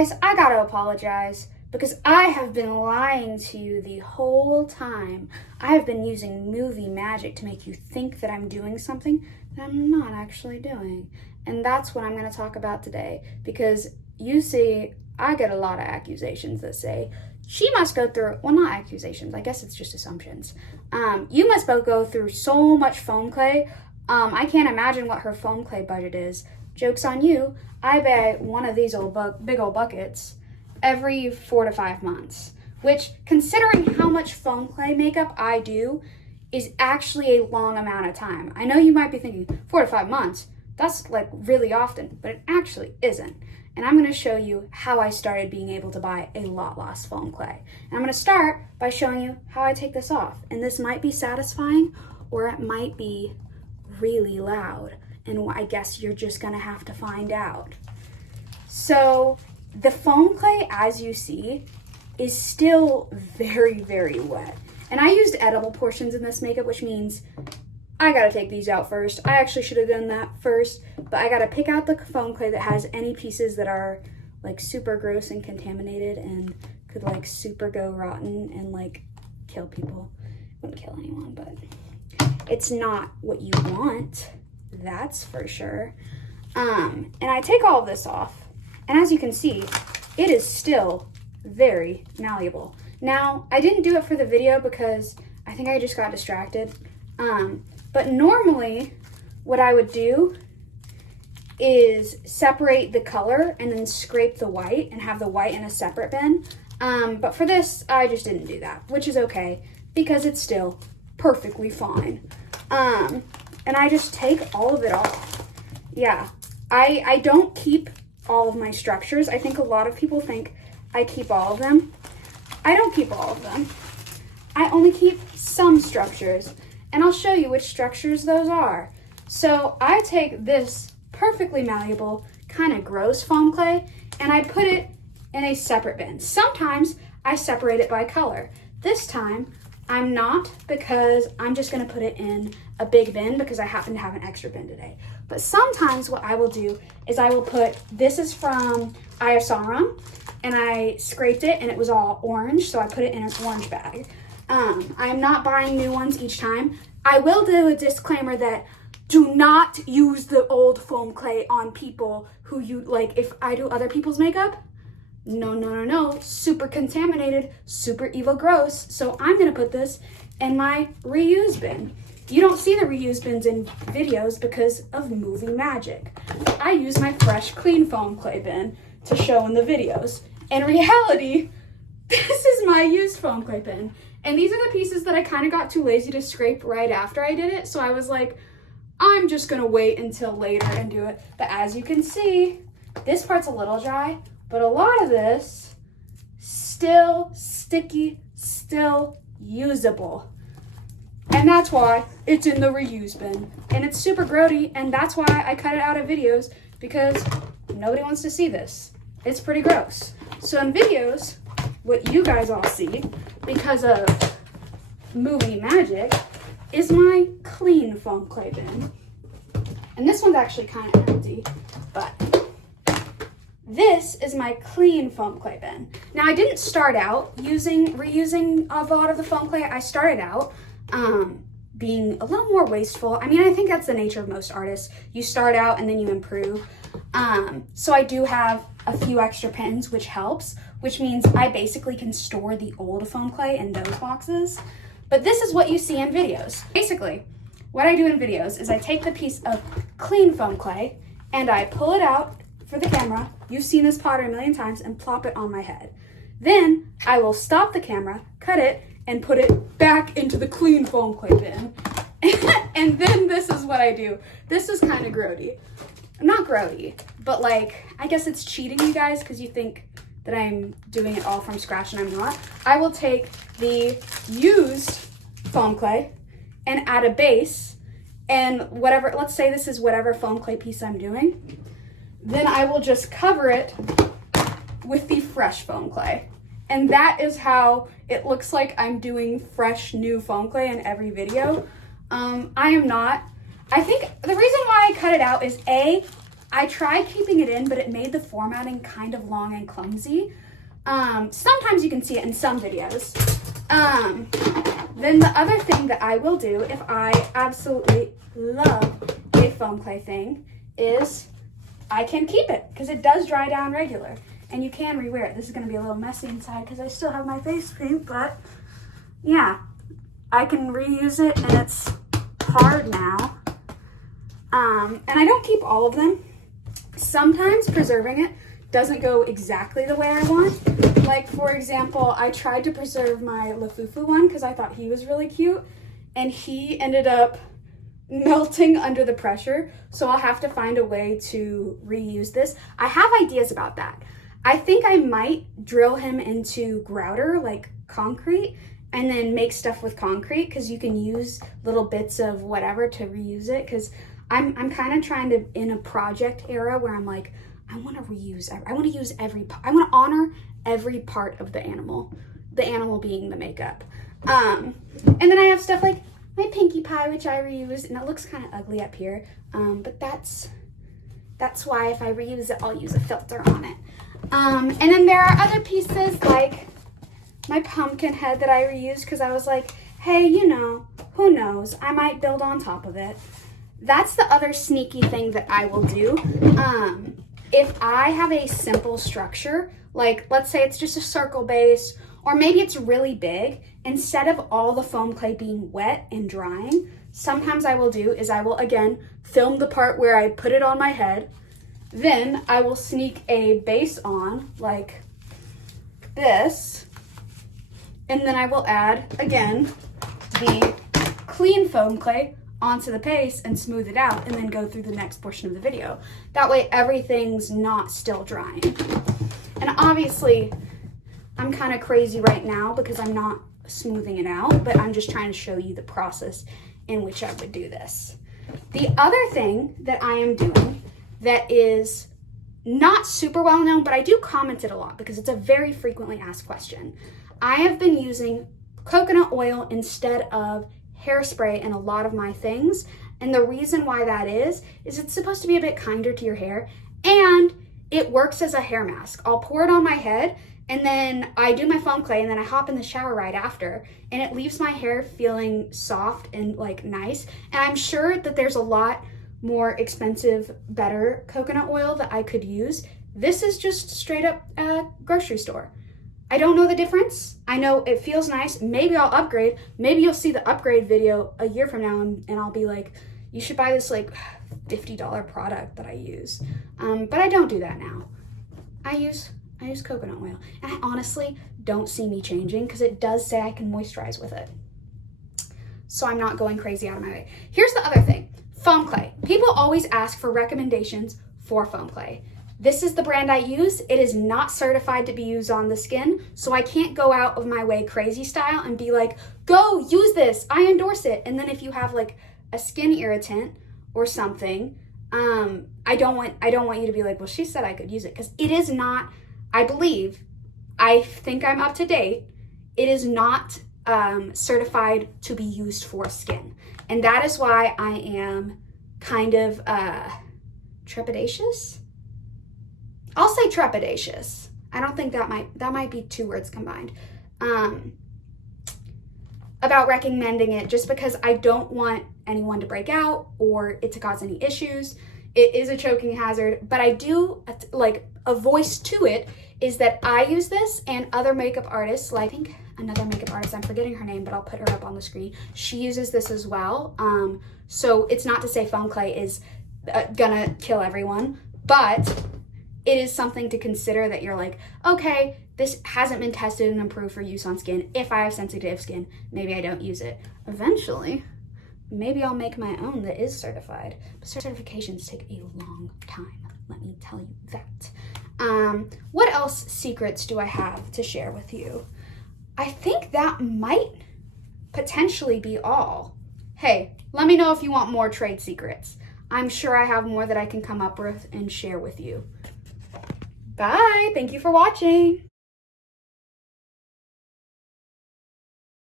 Guys, I gotta apologize because I have been lying to you the whole time. I have been using movie magic to make you think that I'm doing something that I'm not actually doing. And that's what I'm going to talk about today, because you see, I get a lot of accusations that say, she must go through, well, not accusations, I guess it's just assumptions. You must both go through so much foam clay. I can't imagine what her foam clay budget is. Joke's on you. I buy one of these big old buckets every 4 to 5 months, which, considering how much foam clay makeup I do, is actually a long amount of time. I know you might be thinking 4 to 5 months, that's like really often, but it actually isn't. And I'm going to show you how I started being able to buy a lot less foam clay. And I'm going to start by showing you how I take this off. And this might be satisfying, or it might be really loud. And I guess you're just going to have to find out. So the foam clay, as you see, is still very, very wet. And I used edible portions in this makeup, which means I gotta take these out first. I actually should have done that first, but I gotta pick out the foam clay that has any pieces that are like super gross and contaminated and could like super go rotten and like kill people. Wouldn't kill anyone, but it's not what you want, that's for sure. And I take all of this off, and as you can see, it is still very malleable. Now, I didn't do it for the video because I think I just got distracted. But normally, what I would do is separate the color and then scrape the white and have the white in a separate bin. But for this, I just didn't do that, which is okay because it's still perfectly fine. And I just take all of it off. Yeah, I don't keep all of my structures. I think a lot of people think I keep all of them. I don't keep all of them. I only keep some structures, and I'll show you which structures those are. So I take this perfectly malleable, kind of gross foam clay, and I put it in a separate bin. Sometimes I separate it by color. This time, I'm not, because I'm just gonna put it in a big bin because I happen to have an extra bin today. But sometimes what I will do is I will put, this is from Iosarum, and I scraped it and it was all orange, so I put it in an orange bag. I'm not buying new ones each time. I will do a disclaimer that do not use the old foam clay on people who you, like if I do other people's makeup, no, super contaminated, super evil gross. So I'm gonna put this in my reuse bin. You don't see the reuse bins in videos because of movie magic. I use my fresh, clean foam clay bin to show in the videos. In reality, this is my used foam clay bin. And these are the pieces that I kind of got too lazy to scrape right after I did it. So I was like, I'm just gonna wait until later and do it. But as you can see, this part's a little dry, but a lot of this, still sticky, still usable. And that's why it's in the reuse bin. And it's super grody, and that's why I cut it out of videos, because nobody wants to see this. It's pretty gross. So in videos, what you guys all see, because of movie magic, is my clean foam clay bin. And this one's actually kind of empty, but this is my clean foam clay bin. Now, I didn't start out reusing a lot of the foam clay. I started out being a little more wasteful. I mean, I think that's the nature of most artists. You start out and then you improve. So I do have a few extra pins, which helps, which means I basically can store the old foam clay in those boxes. But this is what you see in videos. Basically, what I do in videos is I take the piece of clean foam clay and I pull it out for the camera. You've seen this powder a million times, and plop it on my head. Then I will stop the camera, cut it, and put it back into the clean foam clay bin. And then this is what I do. This is kind of grody. Not grody, but like, I guess it's cheating you guys because you think that I'm doing it all from scratch and I'm not. I will take the used foam clay and add a base and whatever, let's say this is whatever foam clay piece I'm doing. Then I will just cover it with the fresh foam clay. And that is how it looks like I'm doing fresh new foam clay in every video. I am not. I think the reason why I cut it out is A, I tried keeping it in, but it made the formatting kind of long and clumsy. Sometimes you can see it in some videos. Then the other thing that I will do, if I absolutely love a foam clay thing, is I can keep it because it does dry down regular and you can rewear it. This is going to be a little messy inside because I still have my face paint, but yeah, I can reuse it and it's hard now. And I don't keep all of them. Sometimes preserving it doesn't go exactly the way I want. Like, for example, I tried to preserve my Lafufu one because I thought he was really cute, and he ended up melting under the pressure, so I'll have to find a way to reuse this. I have ideas about that. I think I might drill him into grouter, like concrete, and then make stuff with concrete because you can use little bits of whatever to reuse it, because I'm kind of trying to, in a project era where I'm like, I want to reuse, I want to use I want to honor every part of the animal being the makeup. And then I have stuff like my Pinkie Pie, which I reuse, and it looks kind of ugly up here, but that's why if I reuse it, I'll use a filter on it. And then there are other pieces like my pumpkin head that I reused because I was like, hey, you know, who knows, I might build on top of it. That's the other sneaky thing that I will do. If I have a simple structure, like let's say it's just a circle base, or maybe it's really big, instead of all the foam clay being wet and drying, sometimes I will do is I will, again, film the part where I put it on my head. Then I will sneak a base on like this. And then I will add, again, the clean foam clay onto the base and smooth it out, and then go through the next portion of the video. That way everything's not still drying. And obviously, I'm kind of crazy right now because I'm not smoothing it out, but I'm just trying to show you the process in which I would do this. The other thing that I am doing that is not super well known, but I do comment it a lot because it's a very frequently asked question. I have been using coconut oil instead of hairspray in a lot of my things. And the reason why that is it's supposed to be a bit kinder to your hair, and it works as a hair mask. I'll pour it on my head, and then I do my foam clay, and then I hop in the shower right after, and it leaves my hair feeling soft and like nice. And I'm sure that there's a lot more expensive, better coconut oil that I could use. This is just straight up grocery store. I don't know the difference. I know it feels nice. Maybe I'll upgrade. Maybe you'll see the upgrade video a year from now and I'll be like, you should buy this like $50 product that I use. But I don't do that now. I use coconut oil. And I honestly don't see me changing because it does say I can moisturize with it. So I'm not going crazy out of my way. Here's the other thing, foam clay. People always ask for recommendations for foam clay. This is the brand I use. It is not certified to be used on the skin, so I can't go out of my way crazy style and be like, go use this, I endorse it. And then if you have like a skin irritant or something, I don't want you to be like, well, she said I could use it, because it is not, I think I'm up to date, it is not certified to be used for skin. And that is why I am kind of trepidatious. I'll say trepidatious. I don't think that might be two words combined. About recommending it, just because I don't want anyone to break out or it to cause any issues. It is a choking hazard, but I do, like, a voice to it is that I use this, and other makeup artists, like I think another makeup artist, I'm forgetting her name, but I'll put her up on the screen. She uses this as well. So it's not to say foam clay is gonna kill everyone, but it is something to consider that you're like, okay, this hasn't been tested and approved for use on skin. If I have sensitive skin, maybe I don't use it. Eventually, maybe I'll make my own that is certified. But certifications take a long time, let me tell you that. What else secrets do I have to share with you? I think that might potentially be all. Hey, let me know if you want more trade secrets. I'm sure I have more that I can come up with and share with you. Bye. Thank you for watching.